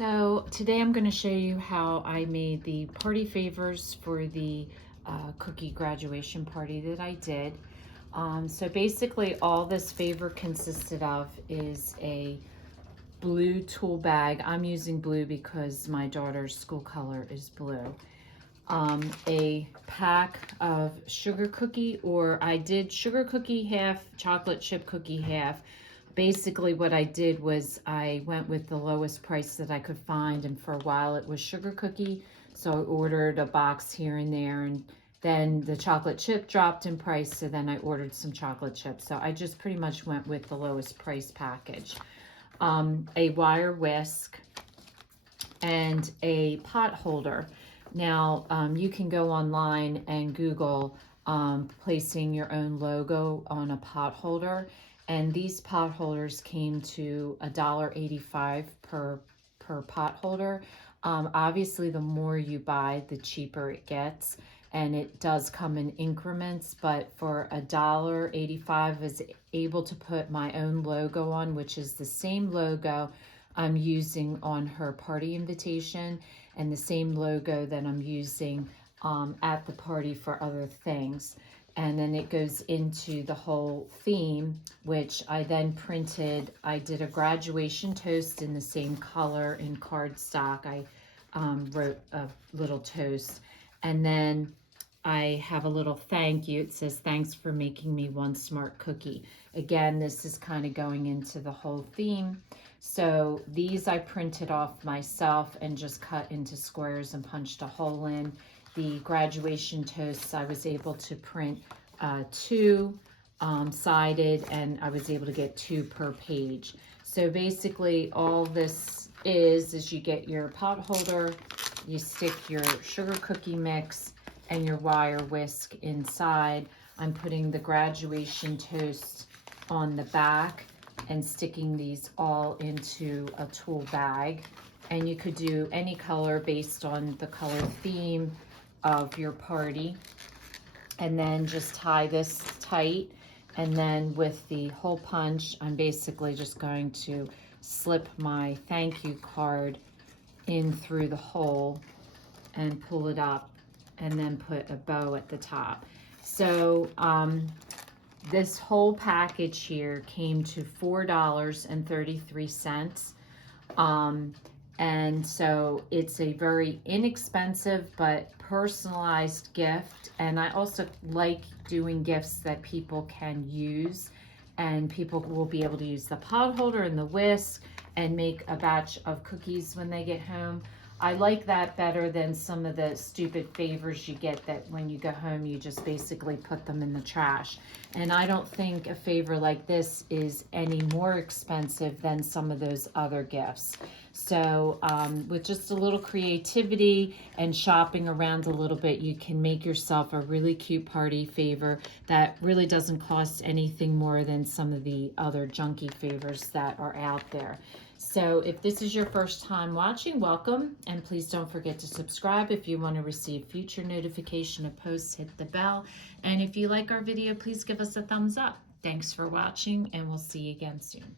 So today I'm going to show you how I made the party favors for the cookie graduation party that I did. So basically all this favor consisted of is a blue tool bag. I'm using blue because my daughter's school color is blue. A pack of sugar cookie, or I did sugar cookie half, chocolate chip cookie half. Basically what I did was I went with the lowest price that I could find, and for a while it was sugar cookie, so I ordered a box here and there, and then the chocolate chip dropped in price, so then I ordered some chocolate chips. So I just pretty much went with the lowest price package. A wire whisk and a pot holder. Now you can go online and Google placing your own logo on a pot holder, and these pot holders came to $1.85 per pot holder. Obviously the more you buy, the cheaper it gets, and it does come in increments, but for $1.85 I was able to put my own logo on, which is the same logo I'm using on her party invitation and the same logo that I'm using at the party for other things. And then it goes into the whole theme, which I then printed. I did a graduation toast in the same color in cardstock. I wrote a little toast, and then I have a little thank you. It says, "Thanks for making me one smart cookie." Again, this is kind of going into the whole theme. So these I printed off myself and just cut into squares and punched a hole in. The graduation toasts I was able to print two sided, and I was able to get two per page. So basically all this is you get your pot holder, you stick your sugar cookie mix and your wire whisk inside. I'm putting the graduation toast on the back and sticking these all into a tool bag. And you could do any color based on the color theme of your party. And then just tie this tight. And then with the hole punch, I'm basically just going to slip my thank you card in through the hole and pull it up, and then put a bow at the top. So this whole package here came to $4.33. And so it's a very inexpensive but personalized gift. And I also like doing gifts that people can use, and people will be able to use the pot holder and the whisk and make a batch of cookies when they get home. I like that better than some of the stupid favors you get that when you go home, you just basically put them in the trash. And I don't think a favor like this is any more expensive than some of those other gifts. So with just a little creativity and shopping around a little bit, you can make yourself a really cute party favor that really doesn't cost anything more than some of the other junky favors that are out there. So if this is your first time watching, welcome, and please don't forget to subscribe. If you want to receive future notification of posts, hit the bell. And if you like our video, please give us a thumbs up. Thanks for watching, and we'll see you again soon.